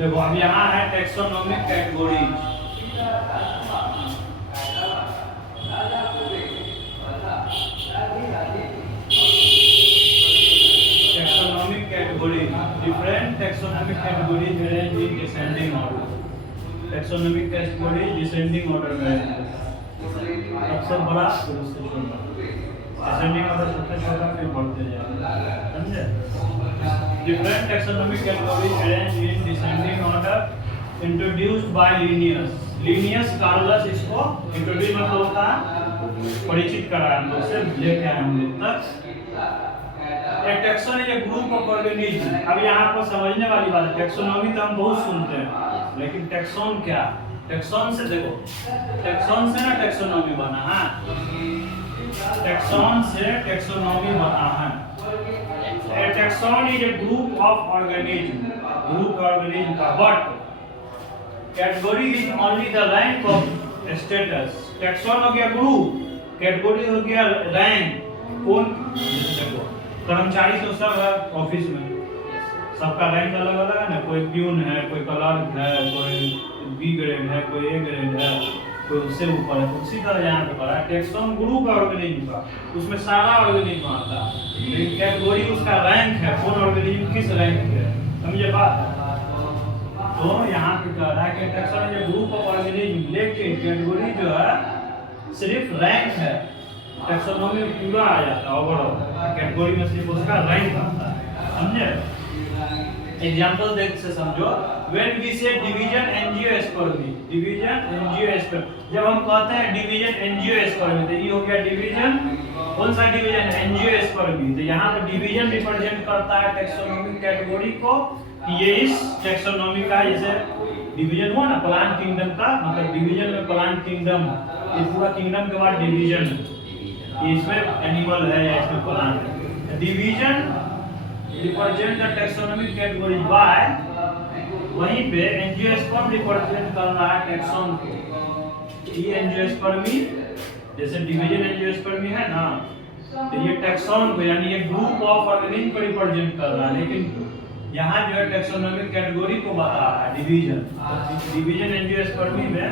देखो अब यहाँ है taxonomic categories. Taxonomic categories, different taxonomic categories arrange in descending order. Taxonomic categories descending order में सबसे बड़ा फिर उससे छोटा, डिसेंडिंग ऑर्डर सबसे छोटा फिर बढ़ते जाएगा, समझे? Different taxonomic categories arranged in descending order introduced by Linnaeus. Linnaeus Carolus इसको introduce मतलब होता है परिचित कराया हम लोग से, लेके आए हम लोग तक। एक टैक्सोन है ग्रुप ऑफ ऑर्गेनिज्म। अब यहाँ पर समझने वाली बात है, टैक्सोनॉमी तो हम बहुत सुनते हैं, लेकिन टैक्सोन क्या? टैक्सोन से देखो, टैक्सोन से ना टैक्सोनॉमी बना है, टैक्सोन से टैक्सोनॉमी बना है। A taxon is a group of organism, group organism का, but category is only the rank of status. Taxon हो गया group, category हो गया rank। कौन? देखो कर्मचारी तो सब है ऑफिस में, सबका रैंक अलग अलग है ना, कोई प्यून है, कोई क्लर्क है, कोई बी ग्रेड है, कोई ए ग्रेड है, कोई उससे ऊपर है। उसी तरह यहाँ पे पढ़ा टैक्सोन ग्रुप है ऑर्गेनिज्म का, उसमें सारा ऑर्गेनिज्म आता है, लेकिन कैटेगरी उसका रैंक है, कौन ऑर्गेनिज्म किस रैंक है, समझे बात? तो यहाँ पे कह रहा है कि टैक्सोन ये ग्रुप ऑफ ऑर्गेनिज्म, लेकिन कैटेगरी जो है सिर्फ रैंक है, टैक्सोनॉमी पूरा आ जाता है ओवरऑल, कैटेगरी में सिर्फ उसका रैंक आता है, समझे? एग्जांपल देख से समझो। When we say division angiospermy, division angiospermy, जब हम कहते हैं डिवीजन एंजियोस्पर्मी तो ये हो गया डिवीजन, कौन सा डिवीजन? एंजियोस्पर्मी। तो यहाँ पे डिवीजन रिप्रेजेंट करता है टैक्सोनॉमिक कैटेगरी को, कि ये इस टैक्सोनॉमी का, जैसे डिवीजन हुआ ना प्लांट किंगडम का, मतलब डिवीजन में प्लांट किंगडम, ये पूरा किंगडम के बाद डिवीजन, ये इसमें एनिमल है या इसमें प्लांट है। Division represent the taxonomic category by, वहीं पे एंजियोस्पर्म रिप्रेजेंट कर रहा है टैक्सोन को। ये एंजियोस्पर्मी, जैसे डिवीजन एंजियोस्पर्मी है ना, तो ये टैक्सोन को, यानी ये ग्रुप ऑफ ऑर्गेनिज्म को रिप्रेजेंट कर रहा है, लेकिन यहाँ जो है टैक्सोनॉमिक कैटेगरी को बता रहा है डिवीजन। डिवीजन एंजियोस्पर्मी में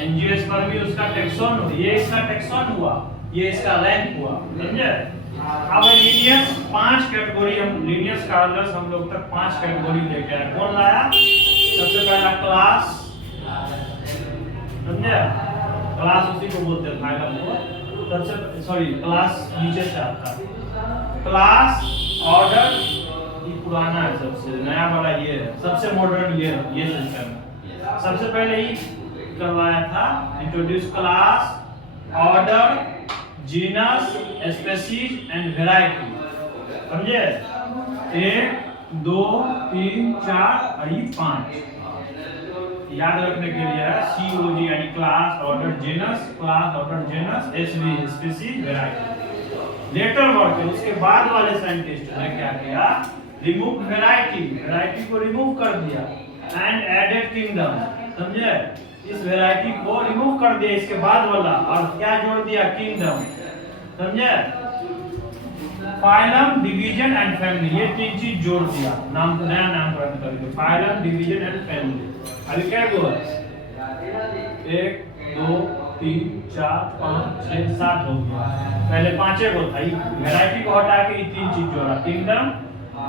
एंजियोस्पर्मी उसका टैक्सोन, ये इसका टैक्सोन हुआ, ये इसका रैंक हुआ, समझे? अब लिनियस 5 कैटेगरी, हम लिनियस कार्लस हम लोग तक 5 कैटेगरी लेके आए। कौन लाया? सबसे पहला क्लास, समझे? क्लास उसी को बोलते हैं फाइलम को, सबसे सॉरी क्लास नीचे से आता है। क्लास, ऑर्डर, ये पुराना है, सबसे नया वाला ये है, सबसे मॉडर्न ये सिस्टम है। सबसे पहले ही करवाया था introduce class, order, genus, species and variety, समझे? 1 2 3 4 और ये 5 याद रखने के लिए है। COG यानी class, order, genus, class, order, genus, species, variety. Later work है, उसके बाद वाले साइंटिस्ट ने क्या किया? रिमूव वैरायटी, वैरायटी को रिमूव कर दिया, एंड एडेड किंगडम, समझे? इस वैरायटी को रिमूव कर दिया इसके बाद वाला, और क्या जोड़ दिया? किंगडम, समझे? फाइलम, डिवीजन एंड फैमिली, ये 3 चीज जोड़ दिया, नाम नया नामकरण करके, फाइलम, डिवीजन एंड फैमिली। अभी क्या हुआ? 1 2 3 4 5 6 7 हो गया, पहले 5 को था, वैरायटी को हटा के ये 3 चीज जोड़ा, किंगडम,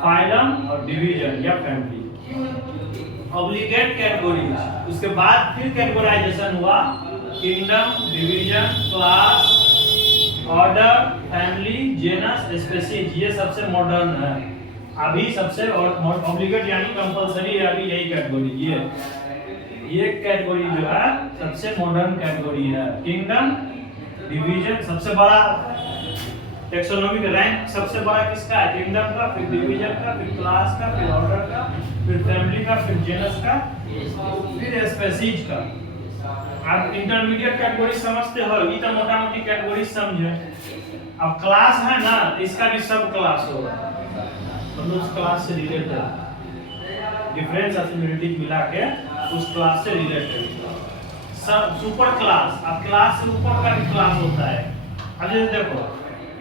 फाइलम और डिवीजन या फैमिली। ऑब्लिगेट कैटेगरीज, उसके बाद फिर कैटेगराइजेशन हुआ, kingdom, division, class, order, family, genus, species, ये सबसे मॉडर्न है अभी, सबसे ऑब्लिगेट यानी कंपलसरी है अभी यही कैटेगरी। ये कैटेगरी जो है सबसे मॉडर्न कैटेगरी है। किंगडम, डिवीजन, सबसे बड़ा टैक्सोनॉमिक रैंक सबसे बड़ा किसका है? किंगडम का, फिर डिवीजन का, फिर क्लास का, फिर ऑर्डर का, फिर फैमिली का, फिर जेनस का, फिर स्पीशीज का। आप इंटरमीडिएट कैटेगरी समझते हो, ये तो मोटा मोटी कैटेगरी समझे। अब क्लास है ना, इसका भी सब क्लास होगा, मतलब उस क्लास से रिलेटेड डिफरेंस और सिमिलरिटीज मिला के उस क्लास से रिलेटेड। सब सुपर क्लास, अब क्लास से ऊपर का भी क्लास होता है। अब जैसे देखो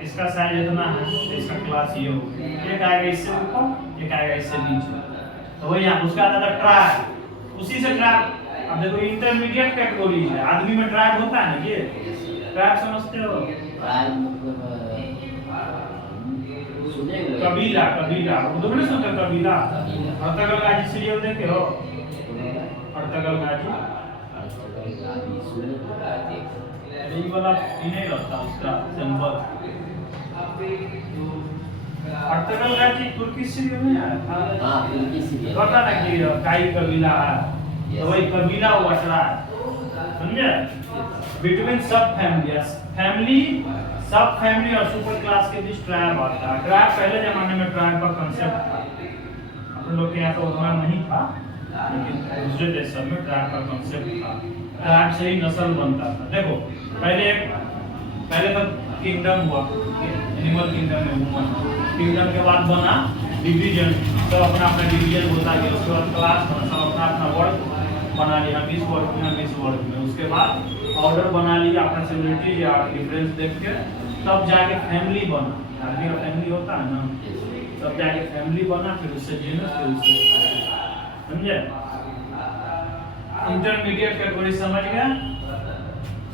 इसका साइज इतना है, इसका क्लास ये होगा, एक आएगा इससे ऊपर, एक आएगा इससे नीचे, तो वही यहाँ उसका आता था ट्राई, उसी से ट्राइब। अब देखो इंटरमीडिएट कैटेगरी है, आदमी में ट्राइब होता है ना, ये ट्राइब समझते हो? ट्राइब मतलब सुने हुए कबीला, कबीला उर्दू में नहीं सुनते कबीला? अर्तगल गाजी सीरियल देखे हो? अर्तगल गाजी यही वाला नहीं रहता उसका सिंबल। अर्तगल गाजी तुर्की सीरियल में आया था। हाँ तुर्की सीरियल पता ना कि काई कबीला है, तो वही कबीला हुआ ट्राइब, समझे? बिटवीन सब फैमिली, सब फैमिली और सुपर क्लास के बीच ट्राइब आता है। ट्राइब पहले जमाने में ट्राइब का कंसेप्ट था, अपन लोग के यहाँ तो उतना नहीं था, लेकिन दूसरे देशों में ट्राइब का कंसेप्ट था। ट्राइब से ही नस्ल बनता था। देखो पहले तो किंगडम हुआ, एनिमल किंगडम में ह्यूमन किंगडम के बाद बना डिवीजन, तो अपना अपना डिवीजन होता गया। उसके बाद क्लास बना, सब अपना अपना वर्ग बना लिया, 20 वर्ग में 20 वर्ग में। उसके बाद ऑर्डर बना लिया अपना सिमिलरिटी या डिफरेंस देख के, तब जाके फैमिली बना। आदमी का फैमिली होता है ना, तब जाके फैमिली बना, फिर उससे जीनस, फिर उससे, समझे? इंटरमीडिएट कैटेगरी समझ गया?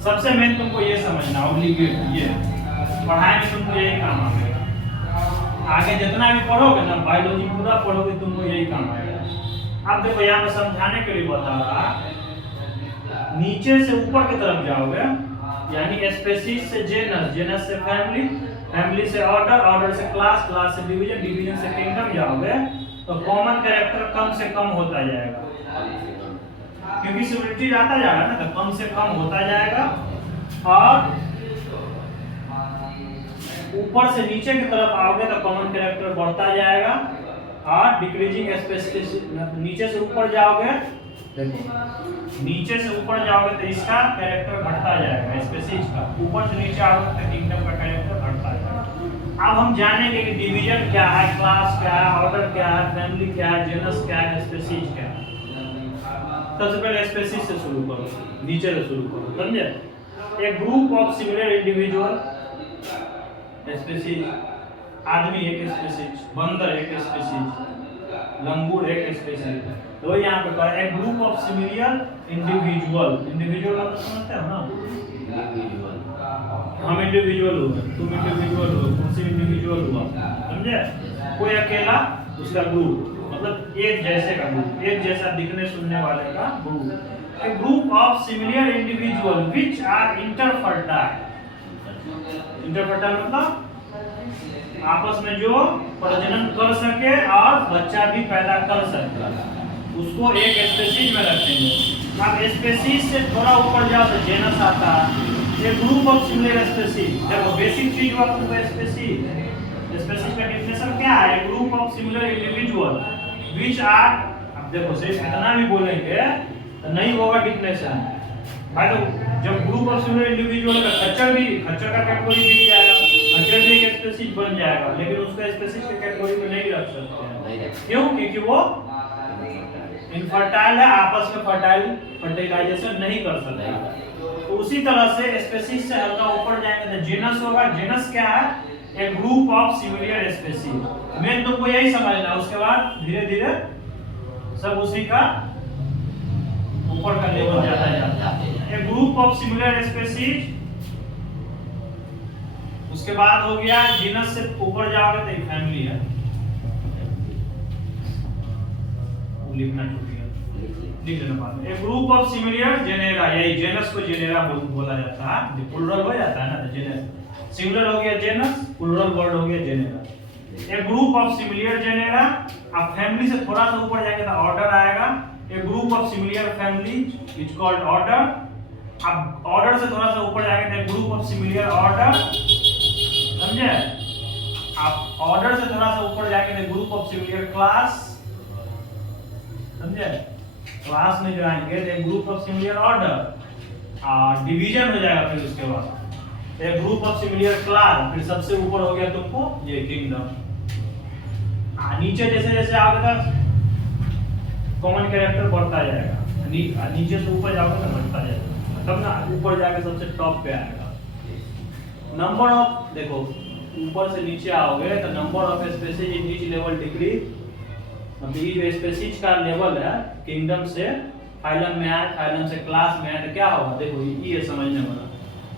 सबसे मेन तुमको ये समझना, ऑब्लिगेट, ये पढ़ाई में तुमको यही काम आएगा। आगे जितना भी पढ़ोगे ना, बायोलॉजी पूरा पढ़ोगे, तुमको यही काम आएगा। अब देखो यहाँ पे समझाने के लिए बता रहा, नीचे से ऊपर की तरफ जाओगे, यानी स्पेसीज से जेनस, जेनस से फैमिली, फैमिली से ऑर्डर, ऑर्डर से क्लास, क्लास से डिवीजन, डिवीजन से किंगडम जाओगे, तो कॉमन कैरेक्टर कम से कम होता जाएगा, क्योंकि सिमिलरिटी आता जाएगा ना, तो कम से कम होता जाएगा। और ऊपर से नीचे की तरफ आओगे तो कॉमन कैरेक्टर बढ़ता जाएगा, और डिक्रीजिंग स्पेसिफिक, नीचे से ऊपर जाओगे, नीचे से ऊपर जाओगे तो इसका कैरेक्टर घटता जाएगा, स्पेसीज का। ऊपर से नीचे आओगे तो किंगडम का कैरेक्टर घटता जाएगा। अब हम जानेंगे कि डिवीजन क्या है, क्लास क्या है, ऑर्डर क्या है, फैमिली क्या है, जेनस क्या है, स्पेसीज क्या है। सबसे पहले स्पेसीज से शुरू करो, नीचे से शुरू करो, समझे? एक group of similar individual, species, आदमी एक स्पेसीज, बंदर एक स्पेसीज, लंगूर एक स्पेसीज। तो यहाँ पे कहा एक group of similar individual, individual मतलब समझते हो ना? हम इंडिविजुअल हो, तुम इंडिविजुअल हो, तुमसे इंडिविजुअल हुआ, समझे? कोई अकेला, उसका ग्रुप मतलब एक जैसे का ग्रुप, एक जैसा दिखने सुनने वाले का ग्रुप। A group of similar individual which are interfertile, interfertile मतलब आपस में जो प्रजनन कर सके और बच्चा भी पैदा कर सके, उसको एक स्पेसीज में रखेंगे। अब स्पेसीज से थोड़ा ऊपर जाओ तो जेनस आता है। ये ग्रुप ऑफ सिमिलर स्पेसीज, देखो बेसिक चीज हुआ तुमको स्पेसीज। स्पेसीज का डेफिनेशन क्या है? Group of similar individual which are, अब देखो सिर्फ इतना भी बोलेंगे तो नहीं होगा डेफिनेशन भाई। तो जब ग्रुप ऑफ सिमिलर इंडिविजुअल का खच्चर का कैटेगरी दिख जाएगा, खच्चर भी एक स्पेसीज बन जाएगा, लेकिन उसका स्पेसीज के कैटेगरी में नहीं रख सकते हैं। क्यों? क्योंकि वो इनफर्टाइल है, आपस में फर्टिलाइजेशन नहीं कर सकते। तो उसी तरह से स्पेसीज से हल्का ऊपर जाएंगे तो जीनस होगा। जीनस क्या है? एक group of similar species. Main तुमको यही समझना, उसके बाद धीरे धीरे सब उसी का ऊपर का लेवल जाता है। एक ग्रुप ऑफ सिमिलर स्पेसीज, उसके बाद हो गया जीनस से ऊपर जाओगे तो फैमिली है, वो लिखना छूट गया, लिख लेना बाद में। एक ग्रुप ऑफ सिमिलर जेनेरा, यही जेनस को जेनेरा बोला जाता है, प्लूरल हो जाता है ना, तो जेनस सिंगुलर हो गया जेनस, प्लूरल वर्ड हो गया जेनेरा। एक ग्रुप ऑफ सिमिलर जेनेरा। अब फैमिली से थोड़ा सा ऊपर जाएगा तो ऑर्डर आएगा। एक group of similar family is called order. अब ऑर्डर से थोड़ा सा ऊपर जाएगा तो ग्रुप ऑफ सिमिलर ऑर्डर, समझे? आप ऑर्डर से थोड़ा सा ऊपर जाएंगे तो ग्रुप ऑफ सिमिलर क्लास, समझे? क्लास में जाएंगे तो ग्रुप ऑफ सिमिलर ऑर्डर, और डिवीजन हो जाएगा फिर उसके बाद एक ग्रुप ऑफ सिमिलर क्लास, फिर सबसे ऊपर हो गया तुमको ये किंगडम। नीचे जैसे जैसे आओगे तो कॉमन कैरेक्टर बढ़ता जाएगा, नीचे से ऊपर जाओगे तो बढ़ता जाएगा, तब ना ऊपर जाके सबसे टॉप पे आएगा। नंबर ऑफ, देखो ऊपर से नीचे आओगे तो number of species in each level decrease, मतलब ये जो स्पेसीज का लेवल है किंगडम से फाइलम में आए, फाइलम से क्लास में आए तो क्या होगा, देखो ये समझने वाला।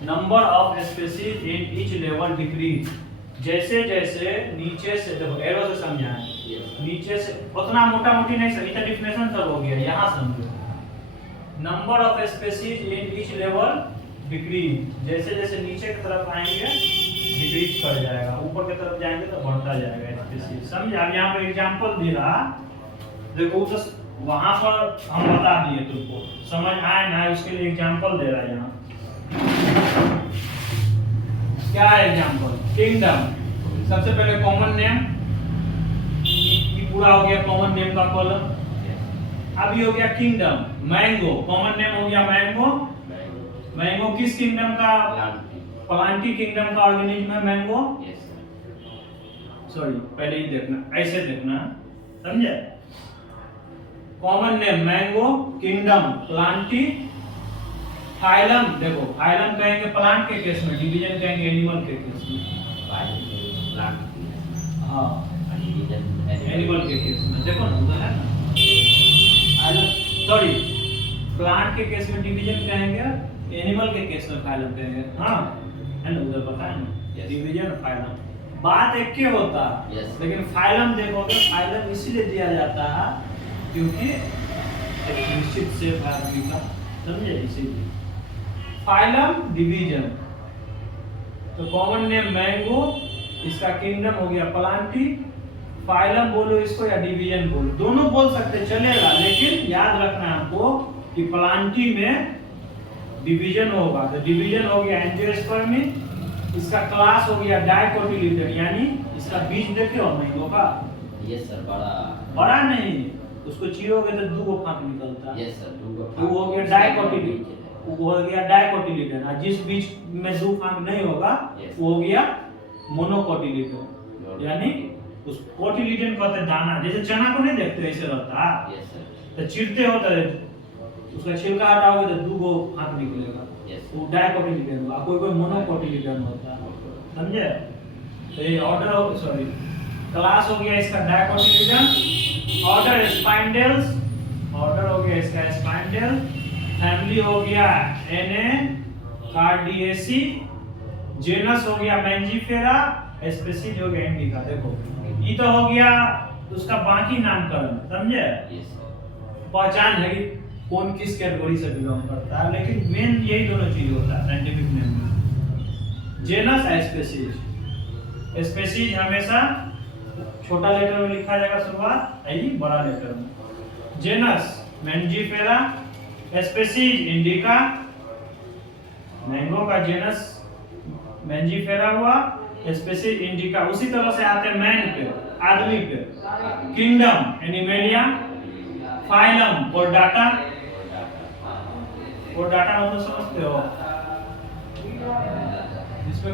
Number of species in each level decrease, जैसे जैसे नीचे से, देखो एरो से समझाएं, नीचे से उतना मोटा मोटी नहीं समझी तो डिफिनेशन सब हो गया, यहाँ समझो। Number of species in each level decrease, जैसे जैसे नीचे की तरफ आएंगे डिक्रीज कर जाएगा, ऊपर की तरफ जाएंगे तो बढ़ता जाएगा स्पीशीज। समझे? अब यहाँ पर एग्जांपल दे रहा, देखो तो वहां पर हम बता दिए तुमको, समझ आए ना, उसके लिए एग्जांपल दे रहा है यहाँ। क्या है एग्जांपल? किंगडम, सबसे पहले कॉमन नेम, ये पूरा हो गया कॉमन नेम का कॉलम। अब ये हो गया किंगडम। मैंगो, कॉमन नेम हो गया मैंगो। मैंगो किस किंगडम का? प्लांटी किंगडम का ऑर्गेनिज्म है मैंगो। सॉरी, पहले ही देखना, ऐसे देखना, समझे? Common name mango, kingdom Plantae, phylum, देखो फाइलम कहेंगे प्लांट के केस में, डिवीजन कहेंगे एनिमल के केस में। हाँ, एनिमल के केस में देखो ना, उधर है ना फाइलम, सॉरी प्लांट के केस में डिवीजन कहेंगे, एनिमल के केस में फाइलम कहेंगे। हाँ है ना, उधर बताया ना, डिवीजन और फाइलम बात एक के होता है। लेकिन फाइलम देखोगे, फाइलम इसीलिए दिया जाता है क्योंकि एक निश्चित शेप है आदमी का, समझे? इसीलिए फाइलम डिवीजन। तो कॉमन नेम मैंगो, इसका किंगडम हो गया प्लांटी, फाइलम बोलो इसको या डिवीजन बोलो, दोनों बोल सकते चलेगा, लेकिन याद रखना है हमको कि प्लांटी में डिवीजन होगा। तो डिवीजन हो गया एंजियोस्पर्मी, इसका क्लास हो गया डाइकोटिलिडन, यानी इसका बीज देखे हो मैंगो का? यस सर, बड़ा नहीं, उसको चीरोगे तो दो गो फांक निकलता है। यस सर, दो वो हो गया डाइकोटिलिडन, वो हो गया डाइकोटिलिडन। और जिस बीज में दो फांक नहीं होगा वो हो गया मोनोकोटिलिडन, यानी उस कोटिलिडन कहते हैं दाना, जैसे चना को नहीं देखते ऐसे रहता है। यस सर, तो चीरते हो तो उसका छिलका हटाओगे तो दो गो फांक निकलेगा, वो डाइकोटिलिडन होगा। कोई कोई मोनोकोटिलिडन होता है, समझे? तो ये ऑर्डर हो, सॉरी क्लास हो गया इसका डाइकोटिलिडन। ऑर्डर स्पाइंडल्स, ऑर्डर हो गया इसका स्पाइंडल। फैमिली हो गया एनाकार्डिएसी। जेनस हो गया मैंजीफेरा। स्पीशीज हो गया इंडिका। देखो ये तो हो गया उसका बाकी नामकरण, समझे? पहचान है कि कौन किस कैटेगरी से बिलोंग करता है, लेकिन मेन यही दोनों चीज होता है साइंटिफिक नेम में, जेनस और स्पीशीज। स्पीशीज हमेशा छोटा लेटर में लिखा जाएगा शुरुआत, आई बड़ा लेटर में। Genus Mangifera, species indica. Mango का जेनस मैंजीफेरा हुआ, स्पीशीज इंडिका। उसी तरह से आते हैं मैन पे, आदमी पे। Kingdom Animalia, phylum Chordata. Chordata मतलब समझते हो, जिसमें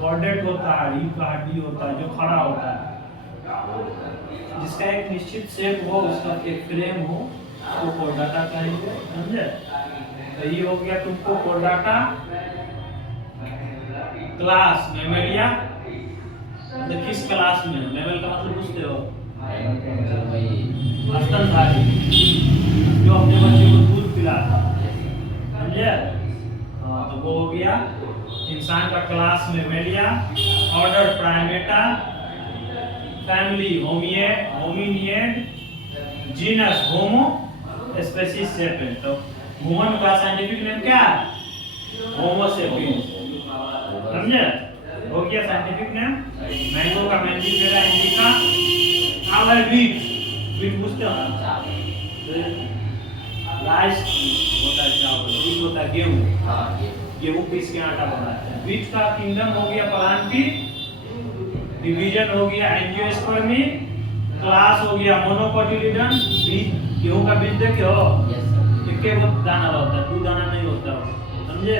कॉर्डेट होता है, रीढ़ का हड्डी होता है जो खड़ा होता है, जिसका एक निश्चित शेप हो, उसका एक फ्रेम हो, तो कोर्डाटा कहेंगे, समझे? तो ये हो गया तुमको कोर्डाटा। क्लास मैमेलिया, तो किस क्लास में? मैमल का मतलब पूछते हो, स्तनधारी, जो अपने बच्चे को दूध पिलाता, समझे? हाँ, तो वो हो गया इंसान का class Mammalia. Order Primata. Family Hominid. Genus Homo, species sapiens. तो ह्यूमन का साइंटिफिक नेम क्या है? होमो सेपियंस, समझे? हो गया साइंटिफिक नेम। मैंगो का मैंजीफेरा इंडिका। अब है बीट। बीट पूछते हो ना, राइस होता है, चावल। बीट होता है गेहूं, गेहूं पीस के आटा बनाते हैं। बीट का किंगडम हो गया प्लांटी, डिवीजन हो गया एंजियोस्पर्मी, क्लास हो गया मोनोकोटिलिडन। बीज, गेहूं का बीज देखे हो, एक के दाना होता है, दो दाना नहीं होता, समझे?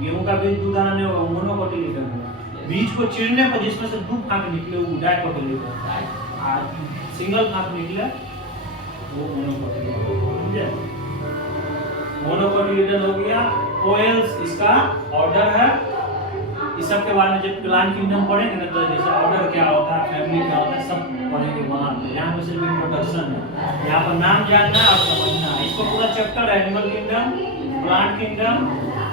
गेहूं का बीज दो दाना नहीं होगा, मोनोकोटिलिडन होगा। बीज को चीरने पर जिसमें से दो फांक निकले वो डाइकोटिलिडन, और सिंगल फांक निकले वो मोनोकोटिलिडन, समझे? मोनोकोटिलिडन हो गया। कोएल्स इसका ऑर्डर है। इस सब के बारे में जब प्लांट किंगडम पढ़ेंगे ना, तो जैसे ऑर्डर क्या होता है, फैमिली क्या होता है, सब पढ़ेंगे वहाँ पे। यहाँ पे सिर्फ इंट्रोडक्शन है, यहाँ पर नाम जानना है और समझना है। इसका पूरा चैप्टर है animal kingdom, plant kingdom,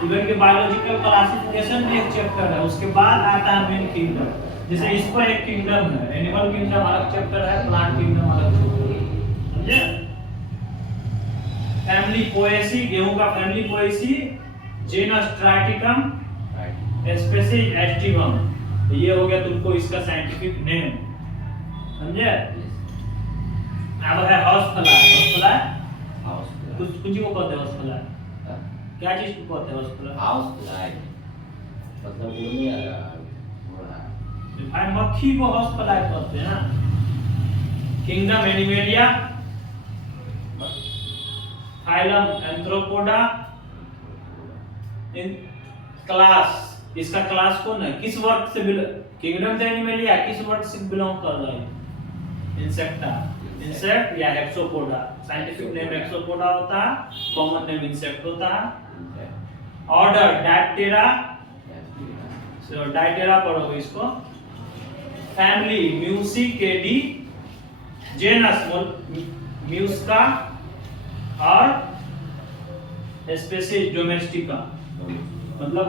even के बायोलॉजिकल क्लासिफिकेशन में एक चैप्टर है। उसके बाद आता है मेन किंगडम, जैसे इसको एक किंगडम है, एनिमल किंगडम अलग चैप्टर है, प्लांट किंगडम अलग चैप्टर है, समझे? फैमिली पोएसी, गेहूं का family poaceae, genus triticum, species aestivum. तो ये हो गया तुमको इसका साइंटिफिक नेम, समझे? अब है हाउस फ्लाई। हाउस फ्लाई कुछ कुछ को कहते हैं हाउस फ्लाई, क्या चीज को कहते हैं हाउस फ्लाई? हाउस फ्लाई मतलब उड़ने वाला भाई मक्खी को हाउस फ्लाई कहते हैं ना। Kingdom Animalia, phylum Arthropoda, in class, इसका क्लास कौन है, किस वर्ग से किंगडम एनिमेलिया किस वर्ग से बिलोंग कर रहा है? इंसेक्टा, इंसेक्ट या हेक्सोपोडा। साइंटिफिक नेम हेक्सोपोडा होता है, कॉमन नेम इंसेक्ट होता है। ऑर्डर डायप्टेरा, डायटेरा पढ़ोगे इसको। फैमिली म्यूसिकेडी, जेनस म्यूस्का और स्पीशीज डोमेस्टिका। मतलब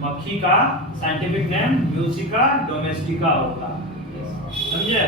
मक्खी का साइंटिफिक नेम म्यूसिका डोमेस्टिका होता है, समझे?